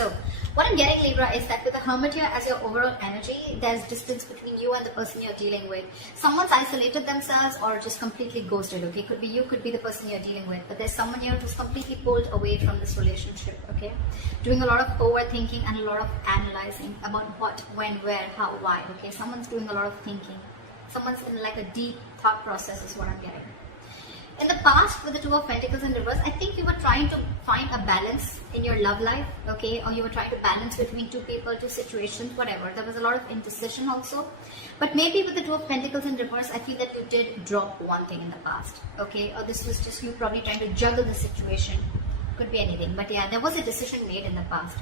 So what I'm getting, Libra, is that with the Hermit here as your overall energy, there's distance between you and the person you're dealing with. Someone's isolated themselves or just completely ghosted, okay? Could be you, could be the person you're dealing with, but there's someone here who's completely pulled away from this relationship, okay? Doing a lot of overthinking and a lot of analyzing about what, when, where, how, why, okay? Someone's doing a lot of thinking. Someone's in like a deep thought process is what I'm getting. In the past, with the Two of Pentacles in reverse, I think you were trying to find a balance in your love life, okay? Or you were trying to balance between two people, two situations, whatever. There was a lot of indecision also. But maybe with the Two of Pentacles in reverse, I feel that you did drop one thing in the past, okay? Or this was just you probably trying to juggle the situation. Could be anything. But yeah, there was a decision made in the past.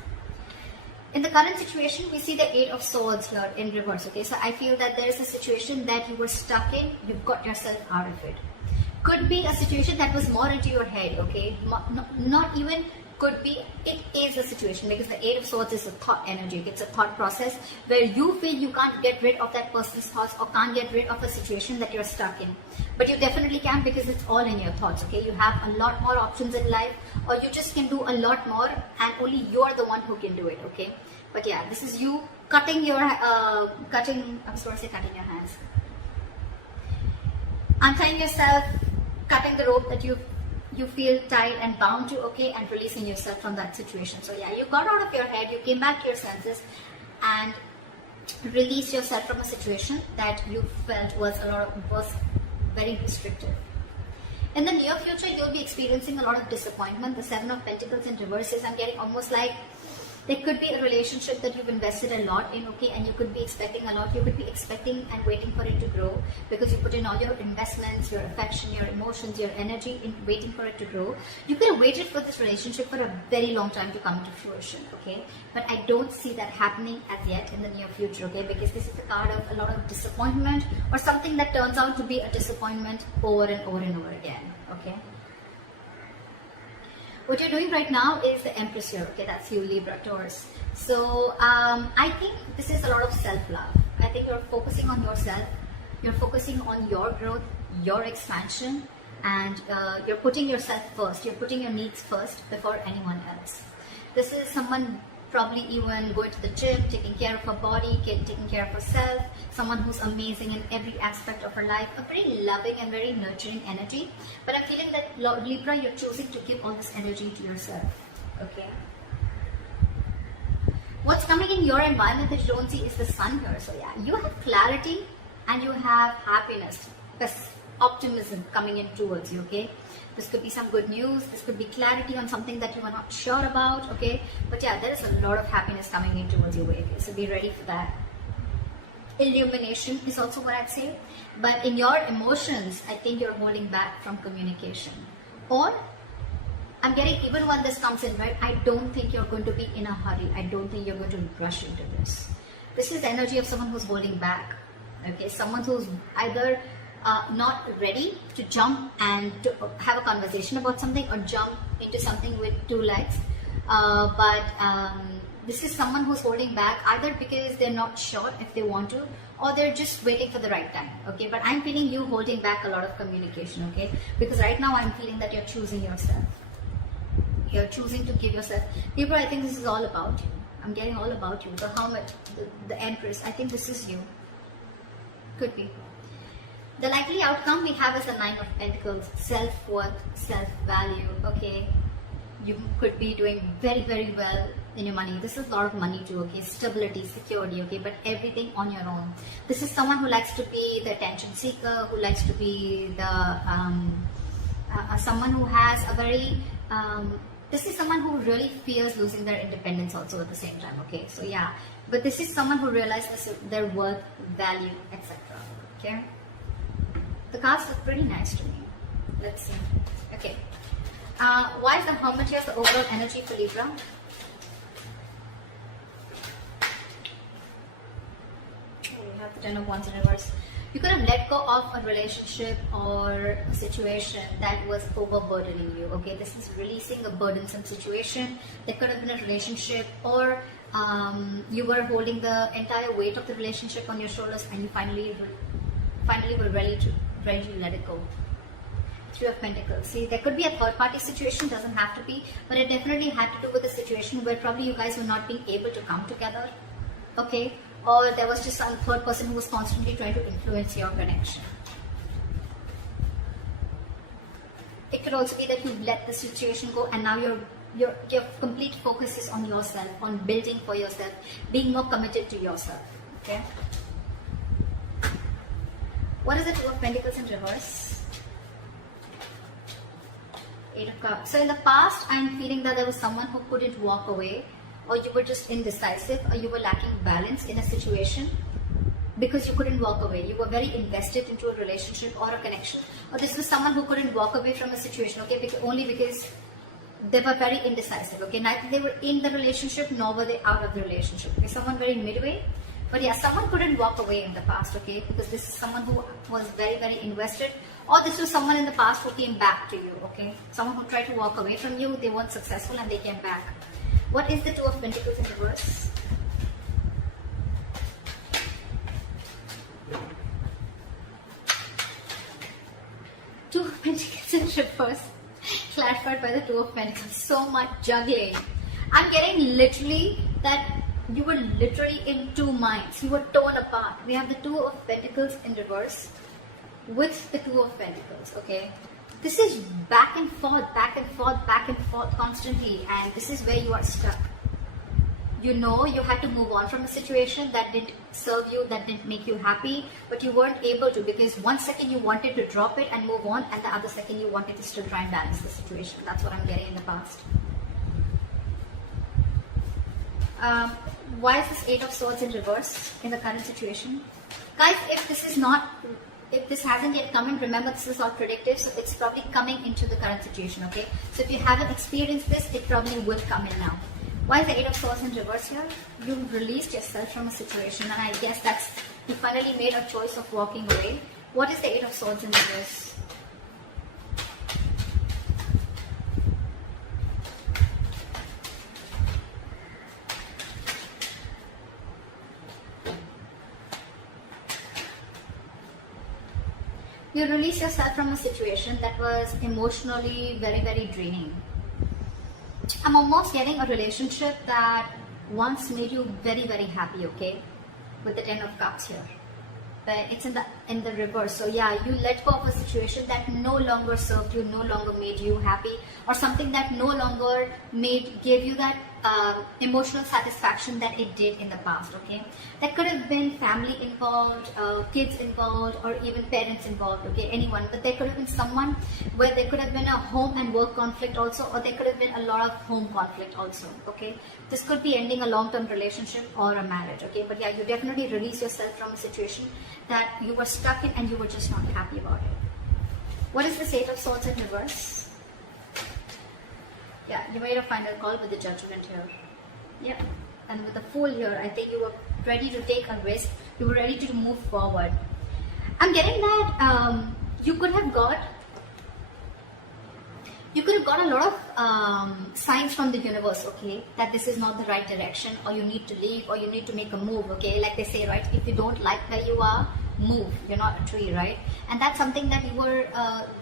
In the current situation, we see the Eight of Swords here in reverse, okay? So I feel that there is a situation that you were stuck in. You've got yourself out of it. Could be a situation that was more into your head, okay? Not even could be, it is a situation, because the Eight of Swords is a thought energy. It's a thought process where you feel you can't get rid of that person's thoughts or can't get rid of a situation that you're stuck in. But you definitely can, because it's all in your thoughts, okay? You have a lot more options in life, or you just can do a lot more, and only you're the one who can do it, okay? But yeah, this is you cutting your, cutting your hands. Untying yourself, cutting the rope that you feel tied and bound to, okay, and releasing yourself from that situation. So yeah, you got out of your head, you came back to your senses and released yourself from a situation that you felt was very restrictive. In the near future, you'll be experiencing a lot of disappointment. The Seven of Pentacles in reverse is, I'm getting almost like there could be a relationship that you've invested a lot in, okay, and you could be expecting a lot. You could be expecting and waiting for it to grow, because you put in all your investments, your affection, your emotions, your energy in waiting for it to grow. You could have waited for this relationship for a very long time to come to fruition, okay? But I don't see that happening as yet in the near future, okay? Because this is a card of a lot of disappointment, or something that turns out to be a disappointment over and over and over again, okay? What you're doing right now is the Empress here, okay? That's you, Libra, Taurus. So I think this is a lot of self-love. I think you're focusing on yourself. You're focusing on your growth, your expansion, and you're putting yourself first. You're putting your needs first before anyone else. This is someone probably even going to the gym, taking care of her body, taking care of herself, someone who's amazing in every aspect of her life, a very loving and very nurturing energy. But I'm feeling that, Libra, you're choosing to give all this energy to yourself, okay? What's coming in your environment that you don't see is the Sun here. So yeah, you have clarity and you have happiness, optimism coming in towards you, okay? This could be some good news. This could be clarity on something that you are not sure about, okay? But yeah, there is a lot of happiness coming in towards your way, okay? So be ready for that. Illumination is also what I'd say. But in your emotions, I think you're holding back from communication. Or, I'm getting, even when this comes in, right, I don't think you're going to be in a hurry. I don't think you're going to rush into this. This is the energy of someone who's holding back, okay? Someone who's either not ready to jump and to have a conversation about something, or jump into something with two legs. This is someone who's holding back, either because they're not sure if they want to, or they're just waiting for the right time, okay? But I'm feeling you holding back a lot of communication, okay? Because right now I'm feeling that you're choosing yourself. You're choosing to give yourself. Libra, I think this is all about you. I'm getting all about you. The Hermit, the Empress, I think this is you. Could be. The likely outcome we have is the Nine of Pentacles, self-worth, self-value, okay? You could be doing very, very well in your money. This is a lot of money too, okay? Stability, security, okay? But everything on your own. This is someone who likes to be the attention seeker, who likes to be the, someone who has a very, this is someone who really fears losing their independence also at the same time, okay? So yeah, but this is someone who realizes their worth, value, etc., okay? The cards look pretty nice to me. Let's see. Okay. Why is the Hermit here the overall energy for Libra? Oh, we have the Ten of Wands in reverse. You could have let go of a relationship or a situation that was overburdening you. Okay, this is releasing a burdensome situation. There could have been a relationship, or you were holding the entire weight of the relationship on your shoulders, and you finally were ready to let it go. Three of Pentacles. See, there could be a third party situation, doesn't have to be, but it definitely had to do with a situation where probably you guys were not being able to come together, okay? Or there was just some third person who was constantly trying to influence your connection. It could also be that you let the situation go and now your complete focus is on yourself, on building for yourself, being more committed to yourself, okay? What is the Two of Pentacles in reverse? Eight of Cups. So in the past, I'm feeling that there was someone who couldn't walk away, or you were just indecisive, or you were lacking balance in a situation because you couldn't walk away. You were very invested into a relationship or a connection. Or this was someone who couldn't walk away from a situation, okay, only because they were very indecisive, okay? Neither they were in the relationship nor were they out of the relationship. Okay, someone very midway. But yeah, someone couldn't walk away in the past, okay? Because this is someone who was very, very invested. Or this was someone in the past who came back to you, okay? Someone who tried to walk away from you, they weren't successful and they came back. What is the Two of Pentacles in reverse? Two of Pentacles in reverse. Clarified by the Two of Pentacles. So much juggling. I'm getting literally that you were literally in two minds. You were torn apart. We have the Two of Pentacles in reverse with the Two of Pentacles, okay? This is back and forth, back and forth, back and forth constantly, and this is where you are stuck. You know you had to move on from a situation that didn't serve you, that didn't make you happy, but you weren't able to because one second you wanted to drop it and move on, and the other second you wanted to still try and balance the situation. That's what I'm getting in the past. Why is this Eight of Swords in reverse in the current situation? Guys, if this hasn't yet come in, remember this is all predictive, so it's probably coming into the current situation, okay? So if you haven't experienced this, it probably will come in now. Why is the Eight of Swords in reverse here? You released yourself from a situation, and I guess that's, you finally made a choice of walking away. What is the Eight of Swords in reverse? You release yourself from a situation that was emotionally very, very draining. I'm almost getting a relationship that once made you very, very happy, okay? With the Ten of Cups here. But it's in the reverse. So yeah, you let go of a situation that no longer served you, no longer made you happy, or something that no longer gave you that emotional satisfaction that it did in the past, okay? There could have been family involved, kids involved, or even parents involved, okay? Anyone. But there could have been someone where there could have been a home and work conflict also, or there could have been a lot of home conflict also, okay? This could be ending a long-term relationship or a marriage, okay? But yeah, you definitely release yourself from a situation that you were stuck in and you were just not happy about it. What is the Eight of Swords in reverse? Yeah, you made a final call with the Judgment here. Yeah, and with the Fool here, I think you were ready to take a risk. You were ready to move forward. I'm getting that you could have got a lot of signs from the universe, okay, that this is not the right direction, or you need to leave, or you need to make a move, okay? Like they say, right, if you don't like where you are, move. You're not a tree, right? And that's something that you were,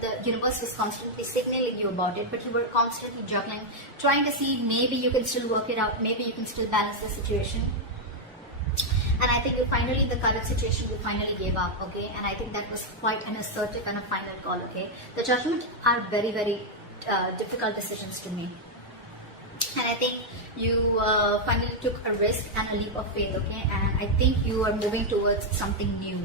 the universe was constantly signaling you about it, but you were constantly juggling, trying to see maybe you can still work it out, maybe you can still balance the situation. And I think you finally, the current situation, you finally gave up, okay? And I think that was quite an assertive and a final call, okay? The Judgment are very, very difficult decisions to make. And I think you finally took a risk and a leap of faith, okay? And I think you are moving towards something new.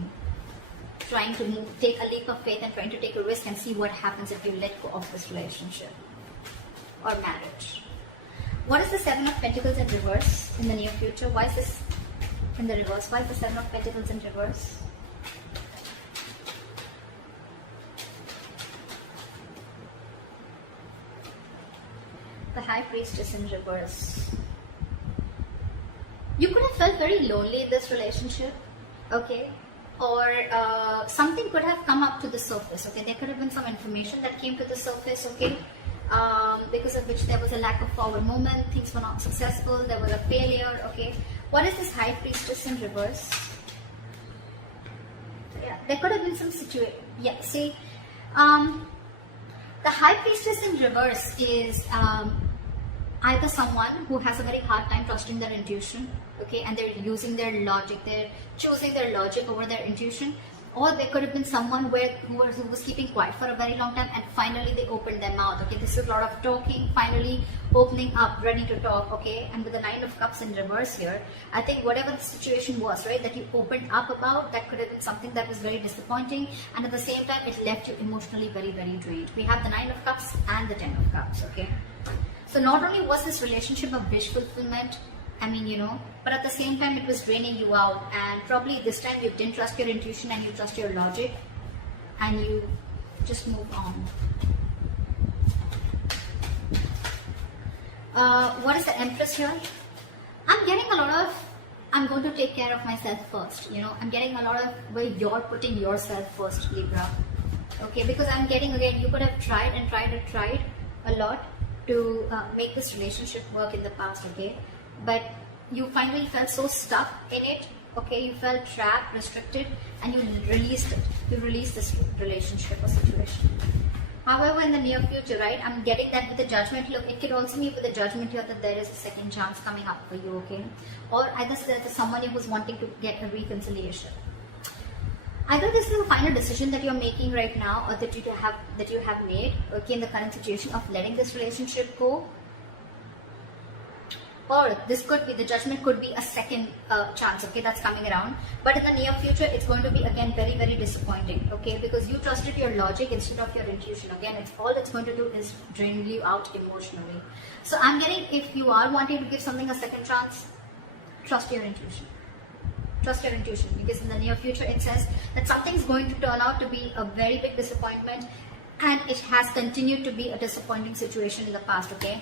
Trying to take a leap of faith and trying to take a risk and see what happens if you let go of this relationship or marriage. What is the Seven of Pentacles in reverse in the near future? Why is this in the reverse? Why is the Seven of Pentacles in reverse? The High Priestess in reverse. You could have felt very lonely in this relationship, okay? Or something could have come up to the surface, okay? There could have been some information that came to the surface, okay? Because of which there was a lack of forward movement, things were not successful, there was a failure, okay? What is this High Priestess in reverse? Yeah, there could have been some situation. Yeah, see, The High Priestess in reverse is either someone who has a very hard time trusting their intuition, okay, and they're using their logic, they're choosing their logic over their intuition, or there could have been someone who was keeping quiet for a very long time and finally they opened their mouth, okay. This is a lot of talking, finally opening up, ready to talk, okay. And with the Nine of Cups in reverse here, I think whatever the situation was, right, that you opened up about, that could have been something that was very disappointing, and at the same time it left you emotionally very, very drained. We have the Nine of Cups and the Ten of Cups, okay. So not only was this relationship a wish fulfillment, I mean, you know, but at the same time it was draining you out, and probably this time you didn't trust your intuition and you trust your logic and you just moved on. What is the Empress here? I'm getting a lot of, I'm going to take care of myself first, you know, I'm getting a lot of where you're putting yourself first, Libra. Okay, because I'm getting, again, you could have tried and tried and tried a lot to make this relationship work in the past, okay, but you finally felt so stuck in it, okay, you felt trapped, restricted, and you released it. You released this relationship or situation. However, in the near future, right, I'm getting that with the Judgment. Look, it could also mean with the Judgment here that there is a second chance coming up for you, okay, or either there's someone who's wanting to get a reconciliation. Either this is a final decision that you're making right now, or that you have made, okay, in the current situation of letting this relationship go, or this could be, the Judgment could be a second chance, okay, that's coming around. But in the near future, it's going to be again very, very disappointing, okay, because you trusted your logic instead of your intuition. Again, it's all it's going to do is drain you out emotionally. So I'm getting, if you are wanting to give something a second chance, trust your intuition. Trust your intuition, because in the near future it says that something is going to turn out to be a very big disappointment, and it has continued to be a disappointing situation in the past, okay,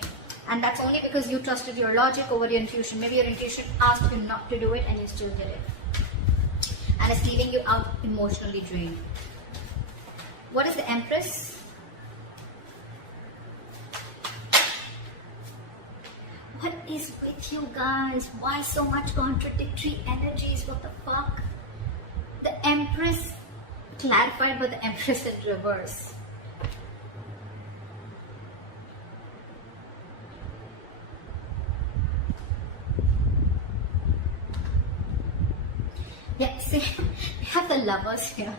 and that's only because you trusted your logic over your intuition. Maybe your intuition asked you not to do it and you still did it, and it's leaving you out emotionally drained. What is the Empress? What is with you guys? Why so much contradictory energies? What the fuck? The Empress clarified by the Empress in reverse. Yeah, see, we have the Lovers here.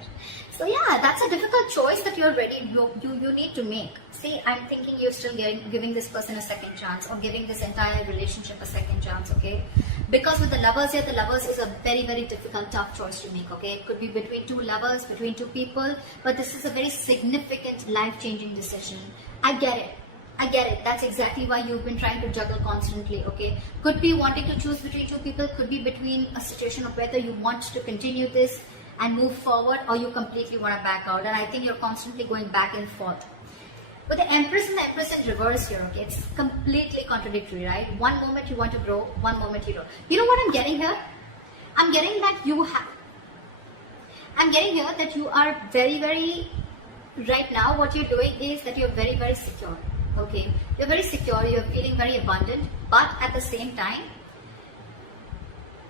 So yeah, that's a difficult choice that you're ready, you need to make. See, I'm thinking you're still giving this person a second chance, or giving this entire relationship a second chance, okay? Because with the Lovers here, the Lovers is a very, very difficult, tough choice to make, okay? It could be between two lovers, between two people, but this is a very significant, life-changing decision. I get it. I get it. That's exactly why you've been trying to juggle constantly, okay? Could be wanting to choose between two people, could be between a situation of whether you want to continue this and move forward, or you completely want to back out. And I think you're constantly going back and forth. But the Empress and the Empress in reverse here, okay, it's completely contradictory, right? One moment you want to grow, one moment you don't. You know what I'm getting here? I'm getting that you are very, very, right now what you're doing is that you're very, very secure, okay? You're very secure, you're feeling very abundant, but at the same time,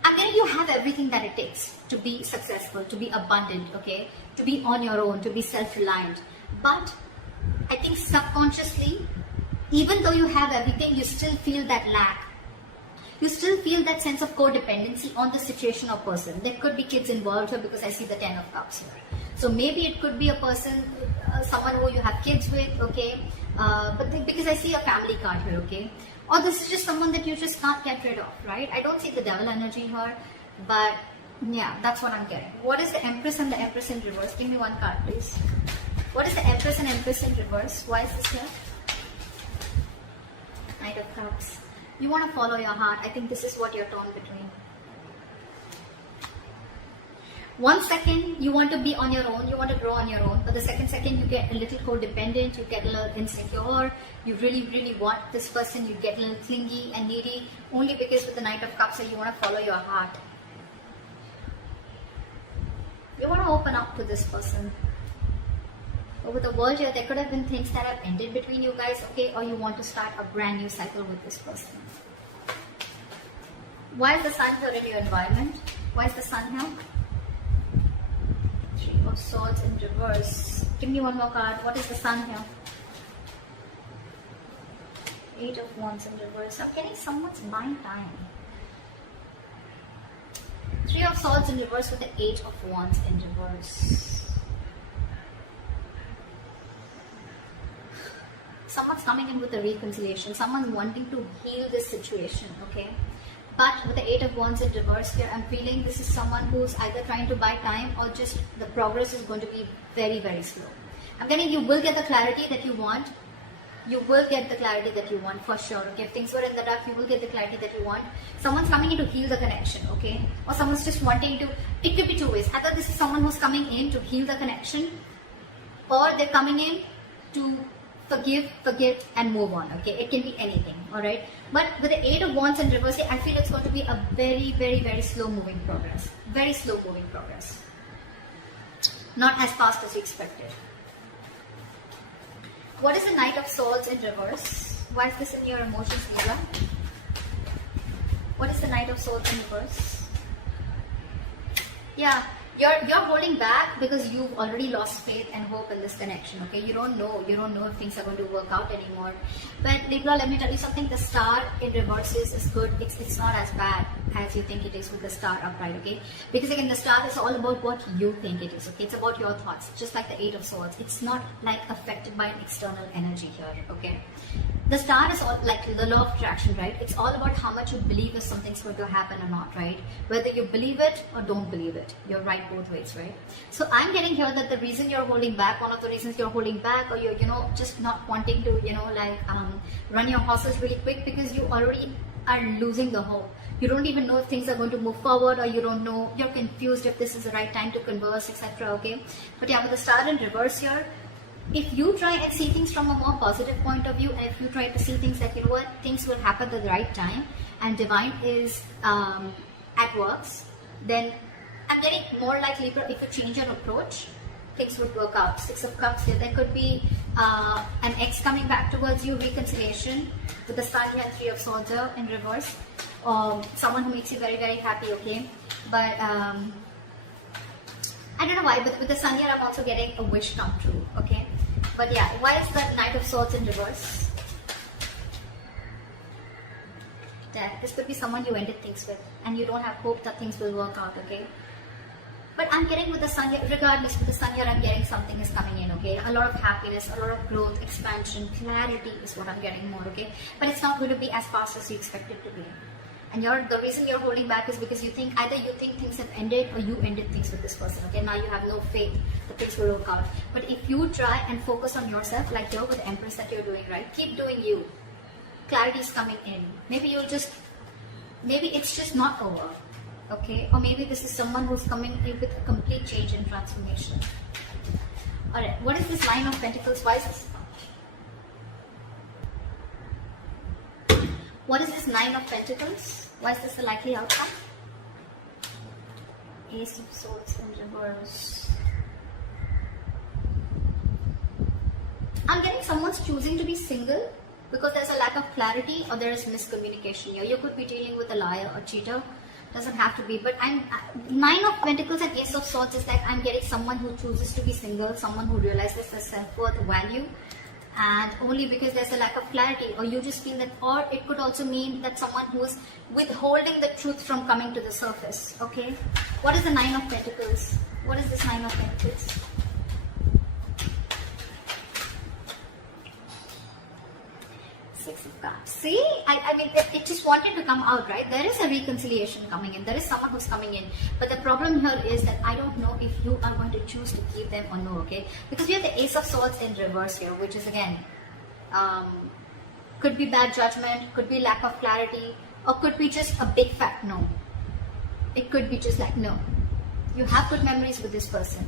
I'm getting you have everything that it takes to be successful, to be abundant, okay? To be on your own, to be self-reliant. But I think subconsciously, even though you have everything, you still feel that lack. You still feel that sense of codependency on the situation or person. There could be kids involved here because I see the Ten of Cups here. So maybe it could be a person, someone who you have kids with, okay? Because I see a family card here, okay? Or this is just someone that you just can't get rid of, right? I don't see the Devil energy here, but yeah, that's what I'm getting. What is the Empress and the Empress in reverse? Give me one card, please. What is the Empress and Empress in reverse? Why is this here? Knight of Cups. You want to follow your heart. I think this is what you're torn between. 1 second, you want to be on your own, you want to grow on your own, but the second you get a little codependent, you get a little insecure, you really, really want this person, you get a little clingy and needy, only because with the Knight of Cups, you want to follow your heart. You want to open up to this person. But with the World here, there could have been things that have ended between you guys, okay, or you want to start a brand new cycle with this person. Why is the Sun here in your environment? Why is the Sun here? Three of Swords in reverse. Give me one more card. What is the Sun here? 8 of Wands in reverse. I'm getting someone's buying time. 3 of Swords in reverse with the 8 of Wands in reverse. Someone's coming in with a reconciliation. Someone's wanting to heal this situation, okay? But with the 8 of Wands in reverse here, I'm feeling this is someone who's either trying to buy time or just the progress is going to be very, very slow. I'm getting you will get the clarity that you want. You will get the clarity that you want for sure. Okay, if things were in the dark, you will get the clarity that you want. Someone's coming in to heal the connection, okay? Or someone's just wanting to, it could be two ways. Either this is someone who's coming in to heal the connection, or they're coming in to forgive, forget, and move on, okay? It can be anything, alright? But with the 8 of Wands in reverse, I feel it's going to be a very, very, very slow moving progress. Very slow moving progress. Not as fast as you expected. What is the Knight of Swords in reverse? Why is this in your emotions, Libra? What is the Knight of Swords in reverse? Yeah, you're holding back because you've already lost faith and hope in this connection, okay? You don't know if things are going to work out anymore. But Libra, let me tell you something, the star in reverse is good. It's not as bad as you think it is with the star upright, okay? Because again, the star is all about what you think it is, okay? It's about your thoughts, just like the 8 of Swords. It's not like affected by an external energy here, okay? The star is all like the law of attraction, right? It's all about how much you believe if something's going to happen or not, right? Whether you believe it or don't believe it. You're right both ways, right? So I'm getting here that the reason you're holding back, one of the reasons you're holding back, or you're, just not wanting to, run your horses really quick because you already are losing the hope. You don't even know if things are going to move forward, or you don't know, you're confused if this is the right time to converse, etc. Okay? But yeah, with the star in reverse here, if you try and see things from a more positive point of view, and if you try to see things like, things will happen at the right time, and divine is at works, then I'm getting more like Libra, if you change your approach, things would work out. 6 of Cups here, there could be an ex coming back towards you, reconciliation, with the Sun here, 3 of Swords here in reverse, someone who makes you very, very happy, okay? But I don't know why, but with the Sun here, I'm also getting a wish come true, okay? But yeah, why is that Knight of Swords in reverse? This could be someone you ended things with, and you don't have hope that things will work out, okay? But I'm getting with the Sun here, regardless, with the Sun here, I'm getting something is coming in, okay? A lot of happiness, a lot of growth, expansion, clarity is what I'm getting more, okay? But it's not going to be as fast as you expect it to be. And the reason you're holding back is because either you think things have ended, or you ended things with this person, okay? Now you have no faith that things will work out. But if you try and focus on yourself, like you're with the Empress that you're doing, right? Keep doing you. Clarity is coming in. Maybe it's just not over, okay? Or maybe this is someone who's coming in with a complete change and transformation. Alright, what is this Nine of Pentacles? Why is this? What is this Nine of Pentacles? Why is this a likely outcome? Ace of Swords in reverse. I'm getting someone's choosing to be single because there's a lack of clarity, or there is miscommunication here. You could be dealing with a liar or cheater. Doesn't have to be, but Nine of Pentacles and Ace of Swords is like I'm getting someone who chooses to be single, someone who realizes their self-worth, value, and only because there's a lack of clarity, or you just feel that, or it could also mean that someone who is withholding the truth from coming to the surface, okay? What is the Nine of Pentacles? What is this Nine of Pentacles? Six of Cups. See, I mean, it just wanted to come out, right? There is a reconciliation coming in. There is someone who's coming in. But the problem here is that I don't know if you are going to choose to keep them or no, okay? Because we have the Ace of Swords in reverse here, which is again, could be bad judgment, could be lack of clarity, or could be just a big fat no. It could be just like, no. You have good memories with this person.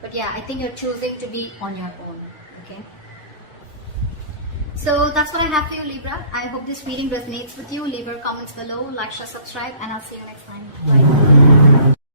But yeah, I think you're choosing to be on your own, okay? So that's what I have for you, Libra. I hope this reading resonates with you. Leave your comments below, like, share, subscribe, and I'll see you next time. Bye.